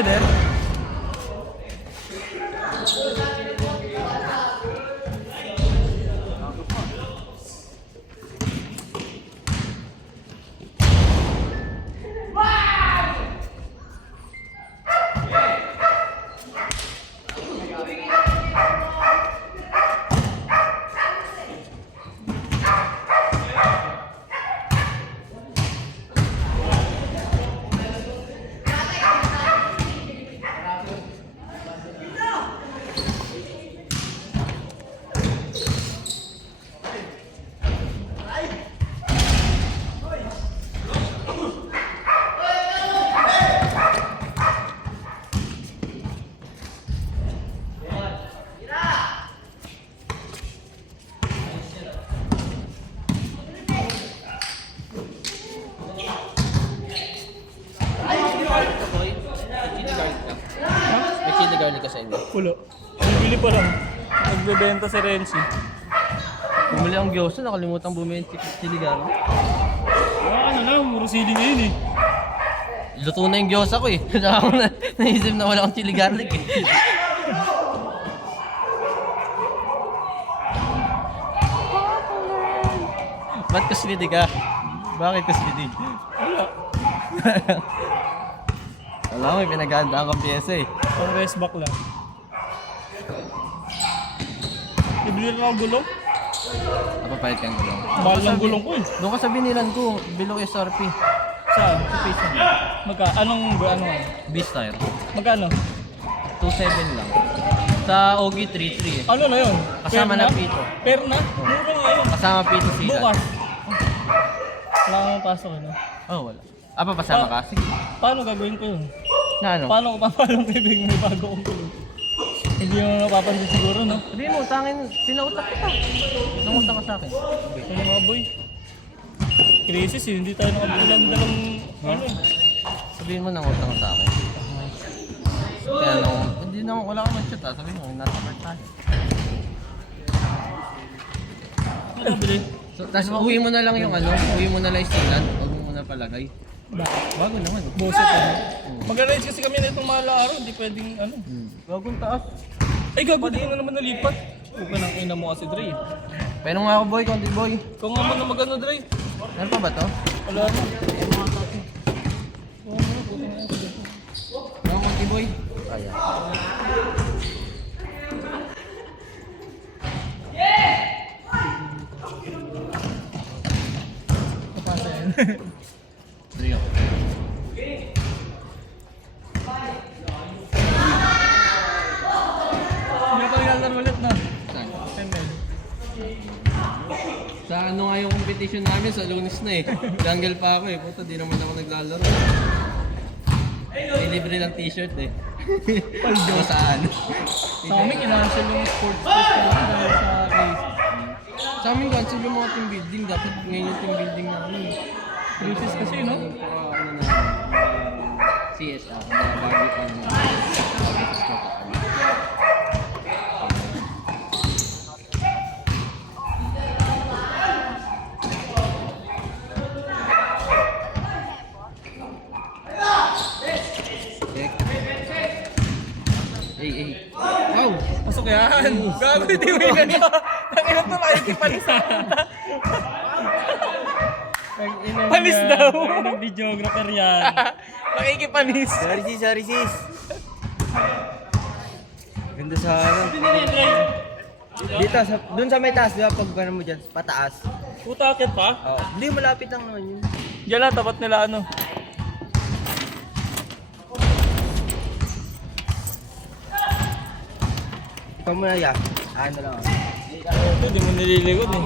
ka din? May chili garlic ka sa inyo. Wala. Bibili pa lang. Nagbebenta si Renzi. Bumili ang gyoza, nakalimutan bumili ng chili garlic. Ano na, muro sili ngayon eh. Luto na yung gyoza ko eh. Kaya ako naisip na wala akong chili garlic eh. Ba't kaslidi ka? Bakit kaslidi? Wala. Wala mo, may pinaghandaan kang pyesa eh. Pang rest back lang. Ibili na ako gulong. Napapalit kang gulong. Mahal ng gulong ko eh. Doon ka sa binilan ko, below SRP. Saan? Sa Facebook. Anong ano? Beast tire. Magkano? 2.7 lang. Sa Ogi 3.3 eh. Ano na yun? Kasama Per na pito. Per na? Mura nga yun. Kasama pito sila. Bukas. Wala akong pasok ano? Oh, wala. Pasama ka? Sige. Paano gagawin ko yun? Na ano? Paano ko papalong kaibigan may bago kong gulong? Hindi mo napapansin siguro, no? Sabihin mo, sa akin, pinautak kita. Nangutang ka sa akin. Ano mga boy? Crisis eh, hindi tayo nakabulan dalang ano eh. Sabihin mo, nangutang ka sa akin. Kaya hindi na, wala kang mag-chat ah. Sabihin mo, nasa part tayo. Ano bili? So, tapos uwi mo na lang yung uwi mo na lang yung silat. Huwag mo muna palagay. Bakit? Bago naman. Boset eh. Mag-arrange kasi kami na itong mahal na araw, hindi pwedeng ano. Bagong taas. Ay gago, di na naman nalipat. Huwag ka nang ina mo kasi Dre. Pero nga ako boy, konti boy. Ikaw nga muna magano Dre. Ano pa ba to? Wala na. Ano konti boy? Ayan. Kapasa yan. Trio. Hindi pa naglalaro ulit na. Saan? ML. Sa ano nga yung competition namin sa Lunes na eh. Jungle pa ako eh. Puta, di naman ako naglalaro. May libre ng t-shirt eh. Paldo saan? Sa amin, kinancel yung sports test namin dahil sa race. Sa amin cancel yung mga team building. Dapat ngayon yung team building namin. Races kasi, no? Ano na, CSR. Bago pa naman. Bago sa sport ako. Wow! Pasok yan! Gago, hindi mo yun ano. Nakina to, nakikipalis sa Palis daw! Ang videographer yan. Nakikipalis. Sorry sis. Ganda sa ano. Dito, dun sa may taas, di ba? Pag gano'n mo dyan, pataas. Puta akit pa? Oo. Hindi, malapit lang naman yun. Diyan lang, tapat nila ano. Ikaw muna, ya. Ano lang ako. Ito, di mo nililigod eh.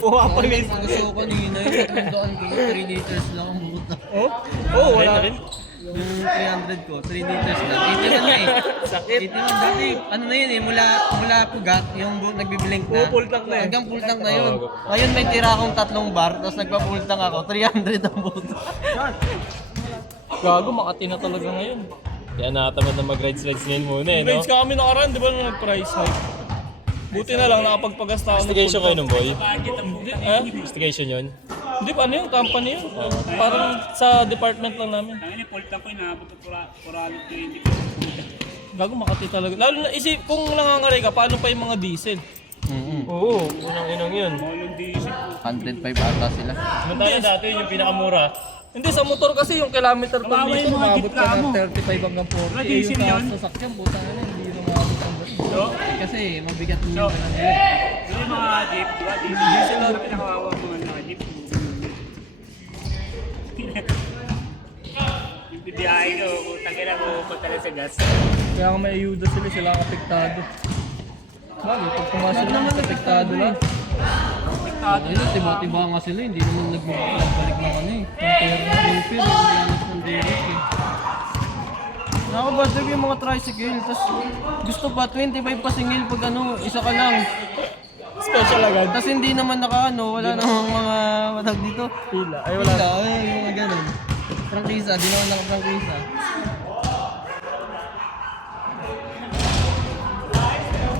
Pumapalis. Gusto ko kanina yung 3 liters lang ang bukod na. Oh? Oh, wala rin. Yung 300 ko, 3 liters lang. 81 na eh. Sakit. 81 dati, ano na yun eh, mula pugat, yung nagbiblink na. Full tank na eh. Hanggang full tank na yun. Ngayon may tira akong 3 bar, tapos nagpa-full tank ako, 300 ang buto. Gago, Makati na talaga ngayon. Kaya nakatamad na mag-rides-rides ngayon muna eh, no? Rides ka kami nakaraan, di ba nung nag-price hike? Buti na lang nakapagpagasta ako. Investigation kayo nung boy? Hindi, Investigation yun? Hindi pa ano yun, company yun. Parang sa department lang namin. Ang ina, fault ako yung nahabot ng Coralot na hindi ko. Gago Makati talaga. Lalo na isip, kung nangangaray ka, paano pa yung mga diesel? Oo, unang-inang yun. Molong diesel po. 105 ata sila. Samantala dati yun yung pinakamura. Hindi, sa motor kasi yung kilometer per Kawawa liter, yung mga umabot ka gitna mo. ng 35 hanggang 40. Wala, Eh, diesel yung yun. sa sasakyan, puta na hindi umabot ang So, Kasi mabigat mo so, yung kanila. yung mga jeep, diba? Diesel lang pinakawawa mga mga jeep. Yung bibiyahe ko, utang ina ko, punta lang sa gas. Kaya nga may ayuda sila ang apektado. Bagay, pag pumasok naman sa apektado lang. Ayun, tiba-tiba nga sila, hindi naman nagbalik ng ano eh. Yung pero, hindi ng direct eh. Nakabad yung mga tricycle, tapos gusto pa 25 pa singil pag ano, isa ka lang. Special agad. Tapos hindi naman wala namang mga matag dito. Pila. Ay, wala. Wala, yung mga ganun. Prangkisa, di naman nakaprangkisa.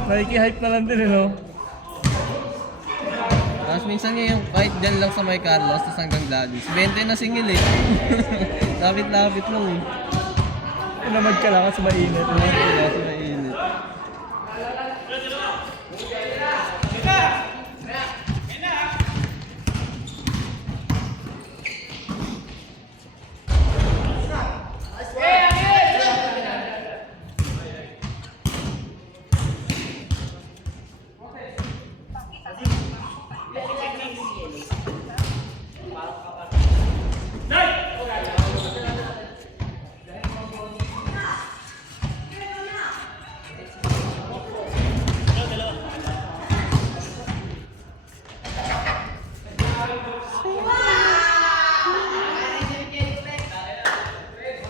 Nakiki-hype na lang din, no? Tapos minsan nga yung kahit dyan lang sa may Carlos, tapos hanggang Gladys. 20 na singil eh. Lapit-lapit lang eh. Namad ka lang kasi mainit. Kasi mainit.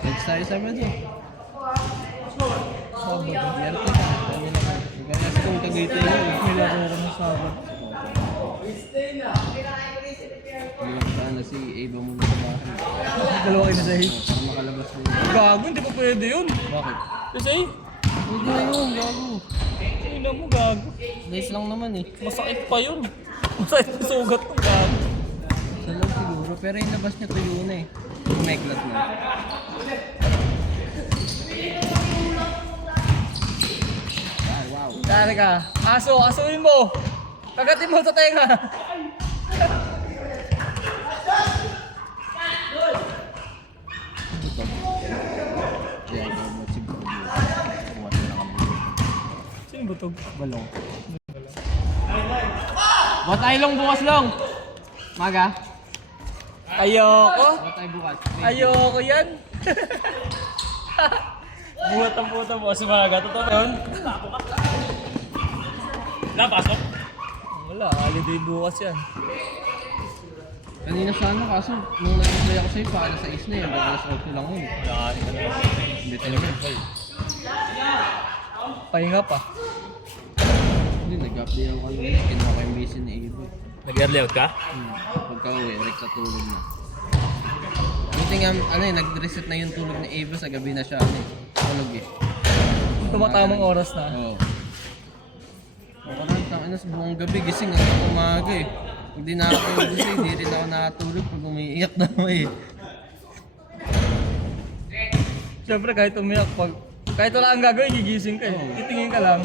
Next tayo sa mga doon. Meron ka. Kaya sa kung Tagaytay yun. May laro ko ng Sabado. Hindi ko sana si Ava muna sa bahay. Dalawa kayo na sa hate. Para makalabas mo. Gago, hindi pa pwede yun. Bakit? Kasi, Pwede na yun, gago. ina mo gago. Days lang naman eh. Masakit pa yun. Masakit na sugat ng gago. Sa loob siguro, pero yung labas niya tuyo na eh. Yung may glass na. Dari ka. Asuin mo. Kagatin mo sa tenga. Kaya ikaw mo siguro. Kuha na lang kami. Sino butog? Balong. Ba't tayo lang bukas lang? Maga? Ayoko. Ba't tayo bukas? Ayoko yan. Buhat ang puta mo. Sumaga. Totoo ba yun? Napasok? Wala. Holiday bukas yan. Kanina sana kaso, nung nag-play ako sa'yo, pa alas 6 na yun. Alas 8 lang yun. Hindi talaga. Pahinga pa. Hindi, nag-update ako kanina. Kinuha ko yung busy ni Ava. Nag-early out ka? Pagka uwi, Rex sa tulog na. Buti nga, nag-reset na yung tulog ni Ava sa gabi na siya. Tulog eh. Tumatamang oras na. Oo. Parang tangin na sa buong gabi, gising hanggang umaga eh. Pag di nakatulog kasi, hindi rin ako nakatulog pag umiiyak na ako eh. Siyempre kahit umiyak, kahit wala ang gagawin, gigising ka eh. Titingin ka lang.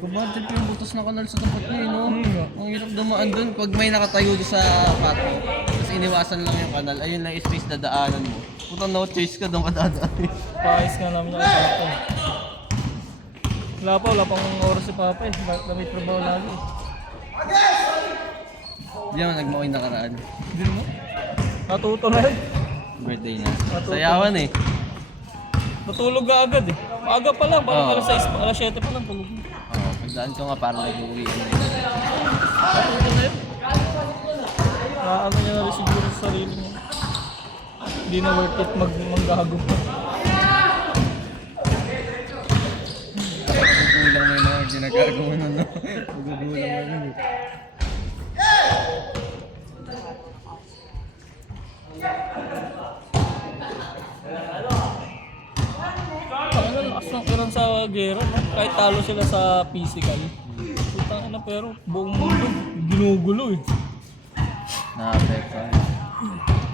Kumadrip yung butas na kanal sa tapat niya, no? nga. Ang hirap dumaan dun pag may nakatayo doon sa patro. Tapos iniwasan lang yung kanal, ayun lang yung space dadaanan mo. Puta no choice ka doon ka dadaan. Paayos nga namin yung Papa. Wala pang oras si Papa eh. Bakit na may trabaho lagi eh. Hindi naman nagmakoy nakaraan. Hindi mo? Natuto na yun. Birthday na. Sayawan eh. Natulog ka agad eh. Maaga pa lang, parang alas 6, alas 7 pa lang tulog. Oo, pagdaan ko nga parang nag-uwi. Natuto na yun. Ano niya na rin siguro sa sarili niya. Hindi na worth it manggago. Magugulang na yung mga ginagagawa nun, no? Magugulang na yun eh. Iran, lakas ng Iran sa gera, no? Kahit talo sila sa physical. Putang ina, pero buong mundo, ginugulo eh. Na-apekto.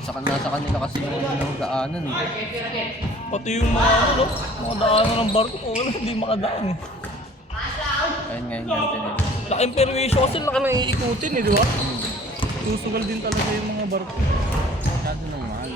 Sa kanila kasi yung daanan eh. Pati yung mga, ano, mga daanan ng barko, wala, hindi makadaan eh. Ayun nga yung ganito nila. Laking perwisyo kasi laki nang iikutin eh, di ba? Susugal din talaga yung mga barko. Masyado nang mahal.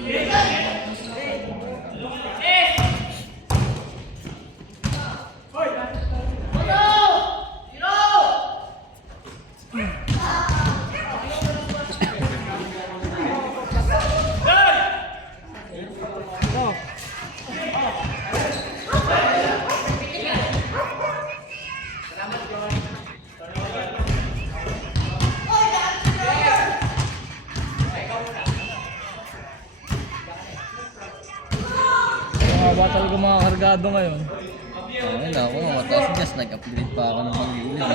Mga talaga mga kargado ngayon. Ayun ako, mataas niya. Nag-upgrade pa ako ng pag-iulid.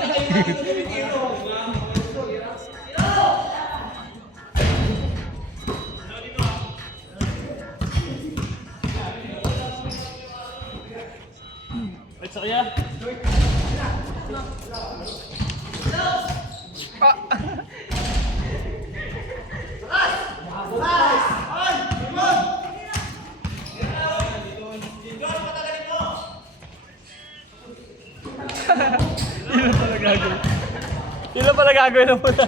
Wait, sa kaya? Yun pala gagawin. Yun pala gagawin na muna.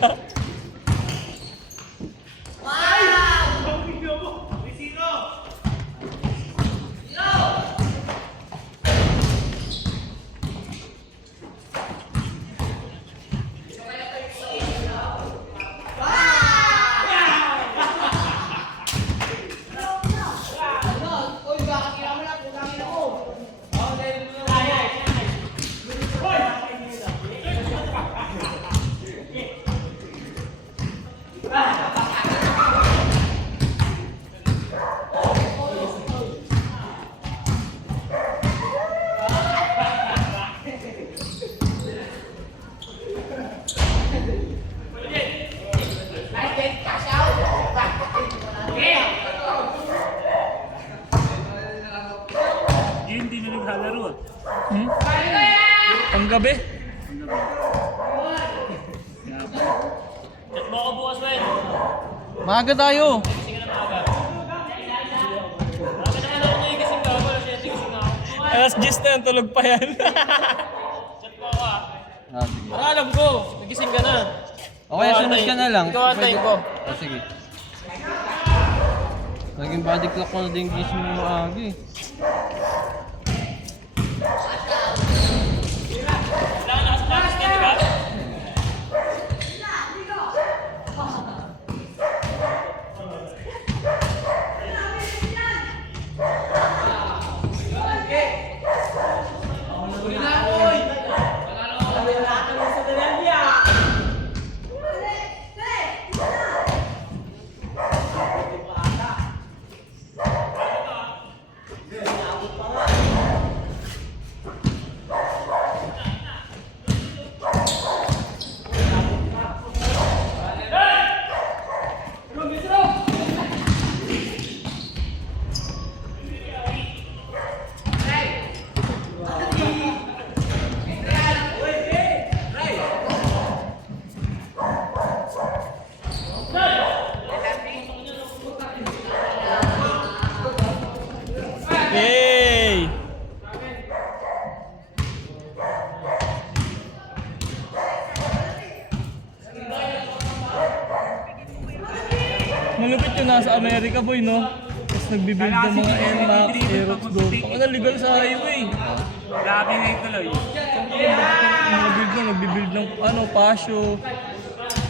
Hindi na naglalaro. Panggabi? Chat mo ako bukas, Wen. Maaga tayo! Alas 10 na yan, tulog pa yan. Chat mo ako ah. Ah, sige. Para alam ko, nagising ka na. Okay, sunod ka na lang. Ikaw antayin ko. Oh, sige. Naging body clock ko na din gising mo maaga eh. Lakas ka, di ba? Hey! Malupit yun nasa Amerika, boy, no? Tapos nagbibuild ng mga NMAX, Aerox, Go. Ang legal sa highway. Grabe na yung tuloy. Nagbibuild ng ano, pasyo.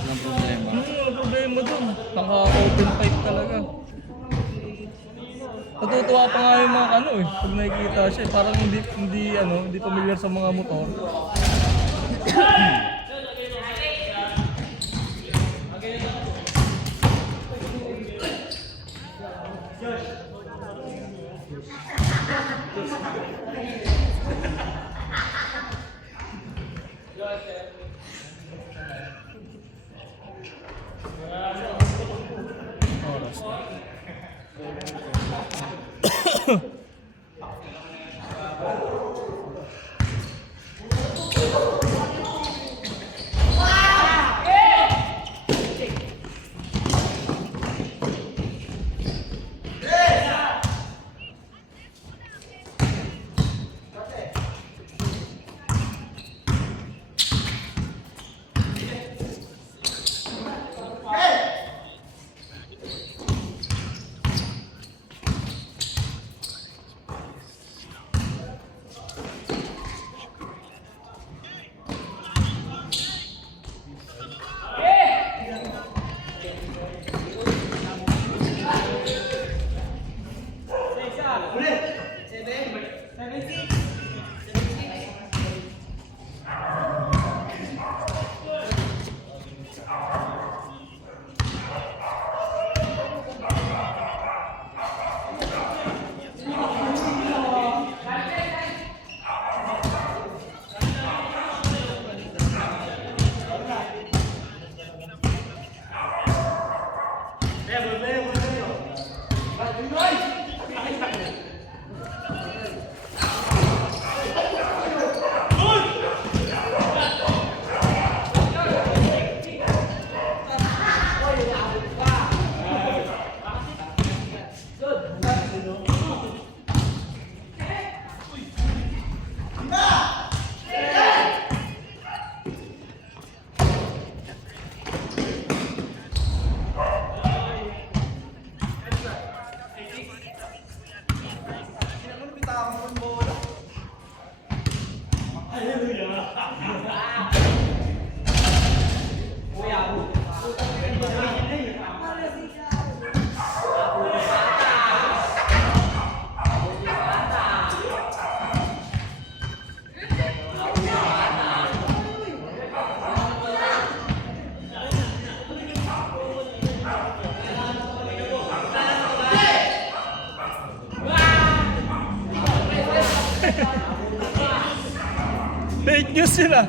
Anong problema? Ano problema dun? Naka-open pipe talaga. Natutuwa pa nga yung mga ano eh, pag nakikita siya, parang hindi familiar sa mga motor. Oras na. Fake news sila.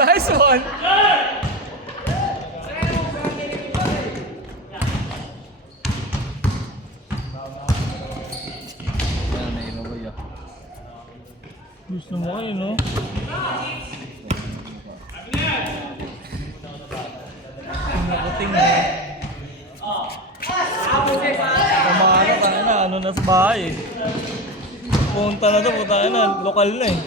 Nice one! Gusto mo kayo, no? Nakating na. Kamara, tayo na. Ano na sa bahay eh. Punta na to, punta na. Lokal na eh.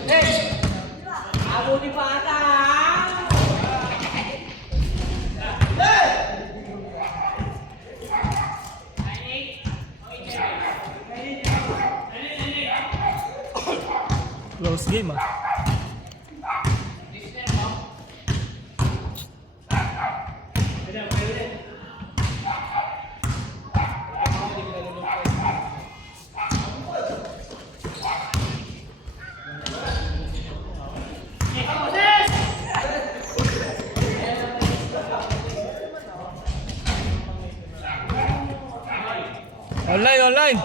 Close game ah. Online, online.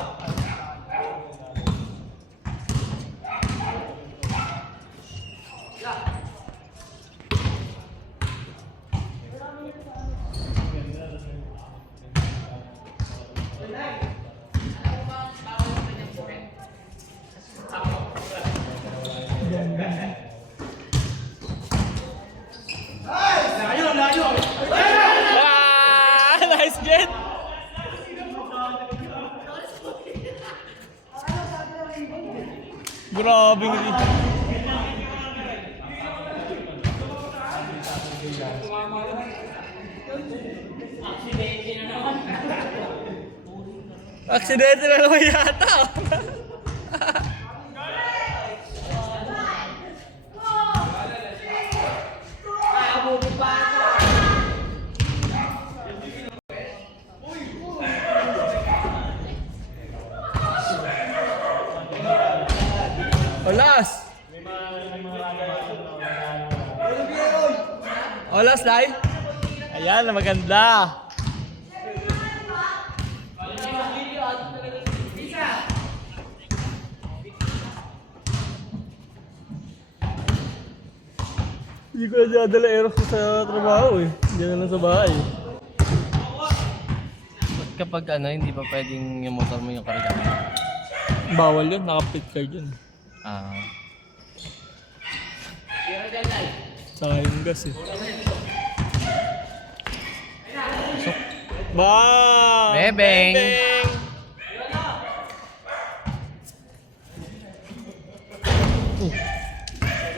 Ah, nice get. Grabe nga. Aksidente na naman yata. Olas! Olas, Lai? Ayan, maganda. Hindi ko na dala aerox sa trabaho eh. Diyan na lang sa bahay. Ba't kapag hindi pa pwedeng yung motor mo yung karga? Bawal yun, naka-pit card yun. Ah. Saka yung gas eh. Bang! Bebeng! Bebeng! Oh.